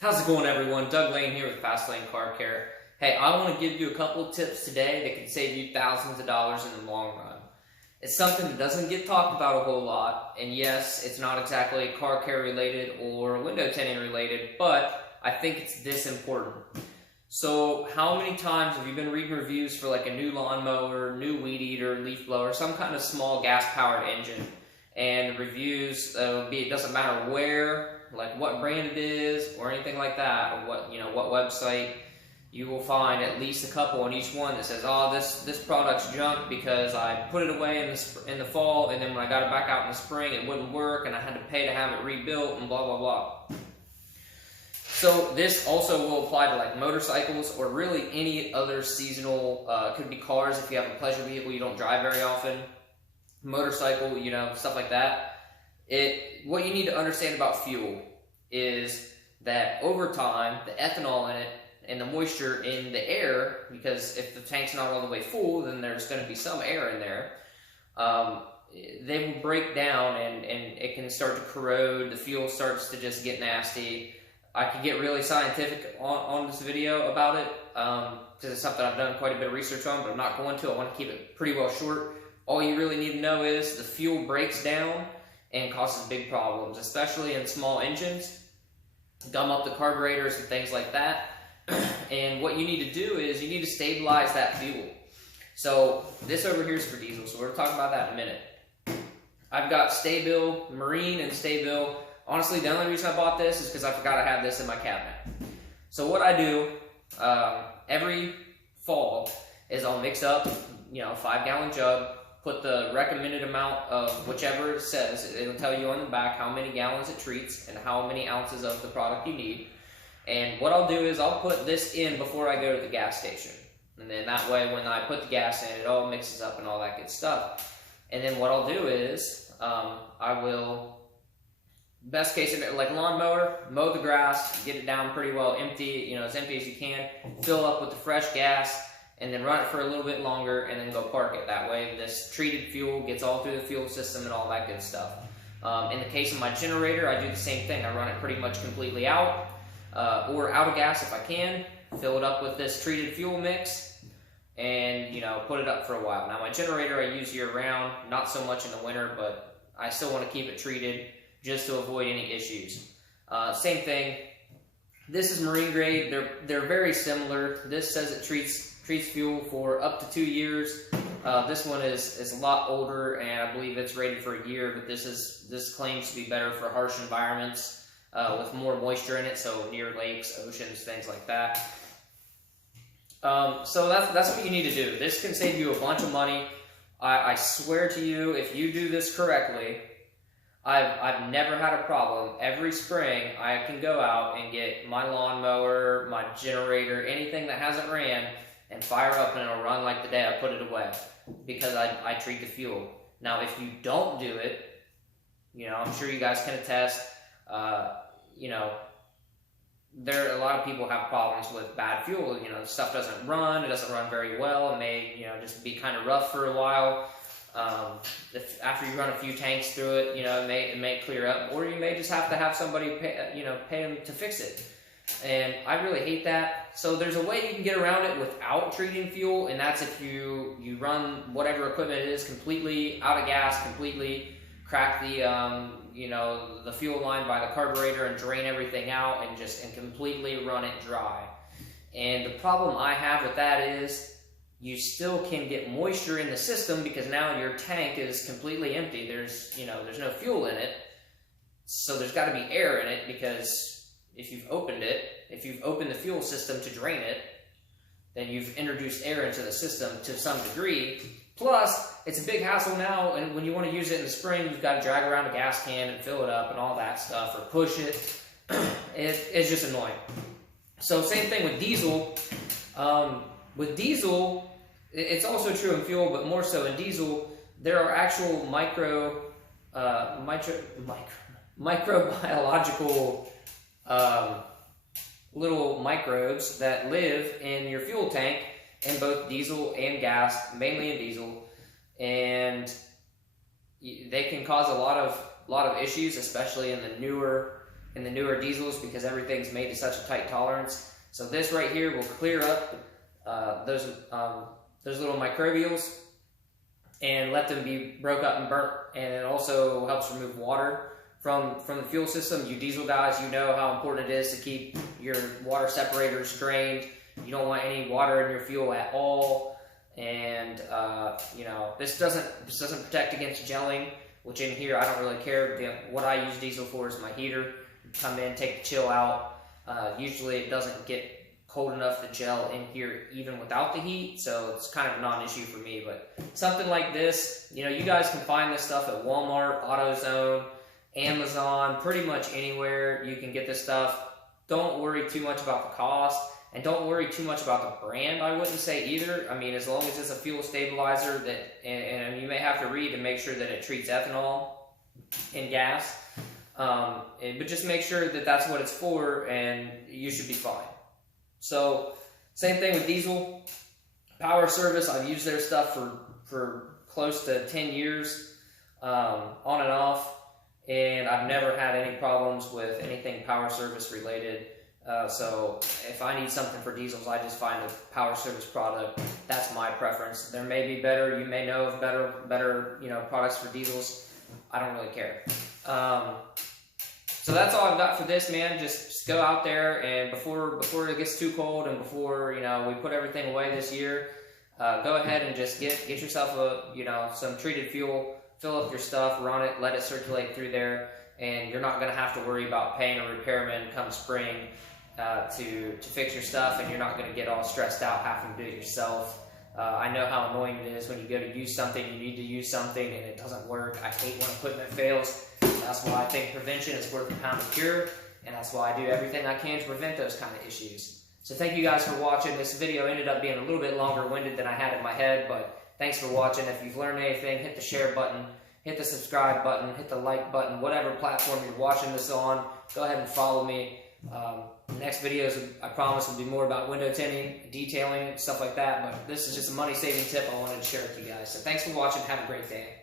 How's it going, everyone? Doug Lane here with Fastlane Car Care. Hey, I want to give you a couple of tips today that can save you thousands of dollars in the long run. It's something that doesn't get talked about a whole lot, and yes, it's not exactly car care related or window tinting related, but I think it's this important. So, how many times have you been reading reviews for like a new lawnmower, new weed eater, leaf blower, some kind of small gas-powered engine? And reviews, it doesn't matter where, like what brand it is, or anything like that, or what website, you will find at least a couple on each one that says, "Oh, this product's junk because I put it away in the fall, and then when I got it back out in the spring, it wouldn't work, and I had to pay to have it rebuilt, and blah blah blah." So this also will apply to like motorcycles or really any other seasonal. Could be cars if you have a pleasure vehicle you don't drive very often. Motorcycle, stuff like that. What you need to understand about fuel is that over time, the ethanol in it and the moisture in the air, because if the tank's not all the way full, then there's going to be some air in there. They will break down and it can start to corrode. The fuel starts to just get nasty. I could get really scientific on this video about it because it's something I've done quite a bit of research on, but I'm not going to. I want to keep it pretty well short. All you really need to know is the fuel breaks down and causes big problems, especially in small engines, gum up the carburetors and things like that. And what you need to do is you need to stabilize that fuel. So this over here is for diesel, so we're talking about that in a minute. I've got Sta-Bil Marine and Sta-Bil. Honestly, the only reason I bought this is because I forgot I had this in my cabinet. So what I do every fall is I'll mix up, a 5-gallon jug, put the recommended amount of whichever it says. It'll tell you on the back how many gallons it treats and how many ounces of the product you need. And what I'll do is I'll put this in before I go to the gas station. And then that way when I put the gas in, it all mixes up and all that good stuff. And then what I'll do is I will, best case scenario, like lawnmower, mow the grass, get it down pretty well empty, as empty as you can, fill up with the fresh gas, and then run it for a little bit longer, and then go park it. That way this treated fuel gets all through the fuel system and all that good stuff. In the case of my generator, I do the same thing. I run it pretty much completely out, or out of gas if I can, fill it up with this treated fuel mix, and put it up for a while. Now my generator I use year round, not so much in the winter, but I still want to keep it treated just to avoid any issues. Same thing. This is marine grade. They're very similar. This says it treats fuel for up to 2 years. This one is a lot older, and I believe it's rated for a year, but this claims to be better for harsh environments with more moisture in it, so near lakes, oceans, things like that. So that's what you need to do. This can save you a bunch of money. I swear to you, if you do this correctly, I've never had a problem. Every spring, I can go out and get my lawnmower, my generator, anything that hasn't ran, and fire up, and it'll run like the day I put it away because I treat the fuel. Now, if you don't do it, I'm sure you guys can attest, there a lot of people have problems with bad fuel. Stuff doesn't run, it doesn't run very well, it may, just be kind of rough for a while. After you run a few tanks through it, it may clear up, or you may just have to have somebody pay them to fix it. And I really hate that. So there's a way you can get around it without treating fuel, and that's if you run whatever equipment it is completely out of gas, completely crack the the fuel line by the carburetor and drain everything out and completely run it dry. And the problem I have with that is you still can get moisture in the system because now your tank is completely empty. There's no fuel in it, so there's got to be air in it, because if you've opened the fuel system to drain it, then you've introduced air into the system to some degree. Plus, it's a big hassle now, and when you want to use it in the spring, you've got to drag around a gas can and fill it up and all that stuff, or push it. It's just annoying. So same thing with diesel. With diesel, it's also true in fuel, but more so in diesel, there are actual microbiological little microbes that live in your fuel tank in both diesel and gas, mainly in diesel, and they can cause a lot of issues, especially in the newer in the newer diesels because everything's made to such a tight tolerance. So this right here will clear up those little microbials and let them be broke up and burnt, and it also helps remove water from the fuel system. You diesel guys, you know how important it is to keep your water separators drained. You don't want any water in your fuel at all, and you know, this doesn't protect against gelling, which in here I don't really care. What I use diesel for is my heater. Come in, take the chill out. Usually it doesn't get cold enough to gel in here even without the heat, so it's kind of a non-issue for me. But something like this, you know, you guys can find this stuff at Walmart, AutoZone, Amazon, pretty much anywhere you can get this stuff. Don't worry too much about the cost, and don't worry too much about the brand, I wouldn't say either. I mean, as long as it's a fuel stabilizer that, and you may have to read to make sure that it treats ethanol and gas, but just make sure that that's what it's for, and you should be fine. So, same thing with diesel. Power Service, I've used their stuff for close to 10 years, on and off, and I've never had any problems with anything Power Service related. So if I need something for diesels, I just find a Power Service product. That's my preference. There may be better, you may know of better you know, products for diesels. I don't really care. So that's all I've got for this, man. Just go out there, and before it gets too cold and before, you know, we put everything away this year, go ahead and just get yourself some treated fuel, fill up your stuff, run it, let it circulate through there, and you're not going to have to worry about paying a repairman come spring to fix your stuff, and you're not going to get all stressed out having to do it yourself. I know how annoying it is when you go to use something, you need to use something, and it doesn't work. I hate when equipment fails. That's why I think prevention is worth a pound of cure, and that's why I do everything I can to prevent those kind of issues. So thank you guys for watching. This video ended up being a little bit longer-winded than I had in my head, but thanks for watching. If you've learned anything, hit the share button, hit the subscribe button, hit the like button, whatever platform you're watching this on. Go ahead and follow me. The next videos, I promise, will be more about window tinting, detailing, stuff like that, but this is just a money-saving tip I wanted to share with you guys. So thanks for watching. Have a great day.